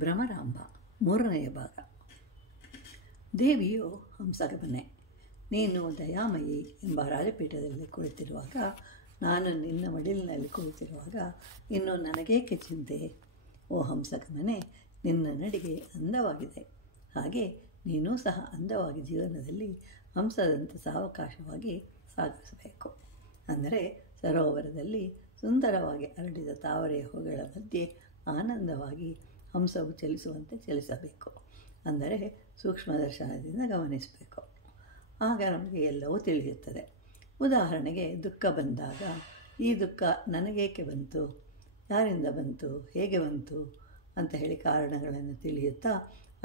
ಭ್ರಮರಾಂಬ ಮೂರನೆಯ ಭಾಗ. ದೇವಿಯು ಹಂಸಗಮನೆ, ನೀನು ದಯಾಮಯಿ ಎಂಬ ರಾಜಪೀಠದಲ್ಲಿ ಕುಳಿತಿರುವಾಗ, ನಾನು ನಿನ್ನ ಮಡಿಲಿನಲ್ಲಿ ಕುಳಿತಿರುವಾಗ ಇನ್ನು ನನಗೇಕೆ ಚಿಂತೆ? ಓ ಹಂಸಗಮನೆ, ನಿನ್ನ ನಡಿಗೆ ಅಂದವಾಗಿದೆ. ಹಾಗೆ ನೀನೂ ಸಹ ಅಂದವಾಗಿ ಜೀವನದಲ್ಲಿ ಹಂಸದಂತೆ ಸಾವಕಾಶವಾಗಿ ಸಾಗಿಸಬೇಕು. ಅಂದರೆ ಸರೋವರದಲ್ಲಿ ಸುಂದರವಾಗಿ ಅರಳಿದ ತಾವರೆಯ ಹೂಗಳ ಮಧ್ಯೆ ಆನಂದವಾಗಿ ಹಂಸವು ಚಲಿಸುವಂತೆ ಚಲಿಸಬೇಕು. ಅಂದರೆ ಸೂಕ್ಷ್ಮ ದರ್ಶನದಿಂದ ಗಮನಿಸಬೇಕು. ಆಗ ನಮಗೆ ಎಲ್ಲವೂ ತಿಳಿಯುತ್ತದೆ. ಉದಾಹರಣೆಗೆ, ದುಃಖ ಬಂದಾಗ ಈ ದುಃಖ ನನಗೇಕೆ ಬಂತು, ಯಾರಿಂದ ಬಂತು, ಹೇಗೆ ಬಂತು ಅಂತ ಹೇಳಿ ಕಾರಣಗಳನ್ನು ತಿಳಿಯುತ್ತಾ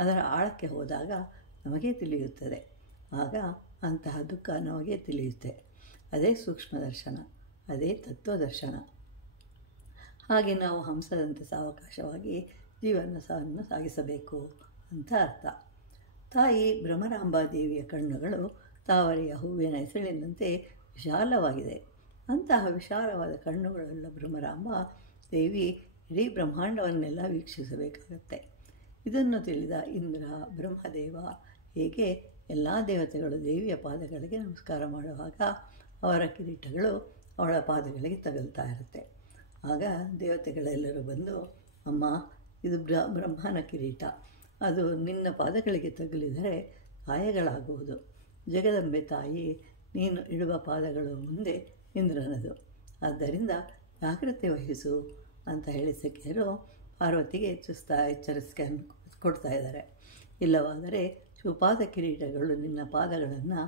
ಅದರ ಆಳಕ್ಕೆ ಹೋದಾಗ ನಮಗೆ ತಿಳಿಯುತ್ತದೆ. ಆಗ ಅಂತಹ ದುಃಖ ನಮಗೆ ತಿಳಿಯುತ್ತೆ. ಅದೇ ಸೂಕ್ಷ್ಮ ದರ್ಶನ, ಅದೇ ತತ್ವದರ್ಶನ. ಹಾಗೆ ನಾವು ಹಂಸದಂತೆ ಸಾವಕಾಶವಾಗಿ ಜೀವನವನ್ನು ಸಾಗಿಸಬೇಕು ಅಂತ ಅರ್ಥ. ತಾಯಿ ಭ್ರಮರಾಂಬಾದೇವಿಯ ಕಣ್ಣುಗಳು ತಾವರೆಯ ಹೂವಿನ ಎಸಳಿನಂತೆ ವಿಶಾಲವಾಗಿದೆ. ಅಂತಹ ವಿಶಾಲವಾದ ಕಣ್ಣುಗಳುಳ್ಳ ಭ್ರಮರಾಂಬ ದೇವಿ ಇಡೀ ಬ್ರಹ್ಮಾಂಡವನ್ನೆಲ್ಲ ವೀಕ್ಷಿಸಬೇಕಾಗತ್ತೆ. ಇದನ್ನು ತಿಳಿದ ಇಂದ್ರ, ಬ್ರಹ್ಮದೇವ, ಹೀಗೆ ಎಲ್ಲ ದೇವತೆಗಳು ದೇವಿಯ ಪಾದಗಳಿಗೆ ನಮಸ್ಕಾರ ಮಾಡುವಾಗ ಅವರ ಕಿರೀಟಗಳು ಅವಳ ಪಾದಗಳಿಗೆ ತಗಲ್ತಾ ಇರುತ್ತೆ. ಆಗ ದೇವತೆಗಳೆಲ್ಲರೂ ಬಂದು, ಅಮ್ಮ, ಇದು ಬ್ರಹ್ಮನ ಕಿರೀಟ, ಅದು ನಿನ್ನ ಪಾದಗಳಿಗೆ ತಗುಲಿದರೆ ಗಾಯಗಳಾಗುವುದು. ಜಗದಂಬೆ ತಾಯಿ, ನೀನು ಇಡುವ ಪಾದಗಳು ಮುಂದೆ ಇಂದ್ರನದು, ಆದ್ದರಿಂದ ಜಾಗ್ರತೆ ವಹಿಸು ಅಂತ ಹೇಳಿ ಸಖಿಯರು ಪಾರ್ವತಿಗೆ ಎಚ್ಚರಿಕೆ ಕೊಡ್ತಾ ಇದ್ದಾರೆ. ಇಲ್ಲವಾದರೆ ಶಿವಪಾದ ಕಿರೀಟಗಳು ನಿನ್ನ ಪಾದಗಳನ್ನು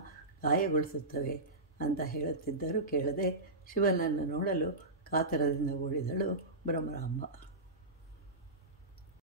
ಗಾಯಗೊಳಿಸುತ್ತವೆ ಅಂತ ಹೇಳುತ್ತಿದ್ದರೂ ಕೇಳದೆ ಶಿವನನ್ನು ನೋಡಲು ಕಾತರದಿಂದ ಓಡಿದಳು ಭ್ರಮರಾಂಬ.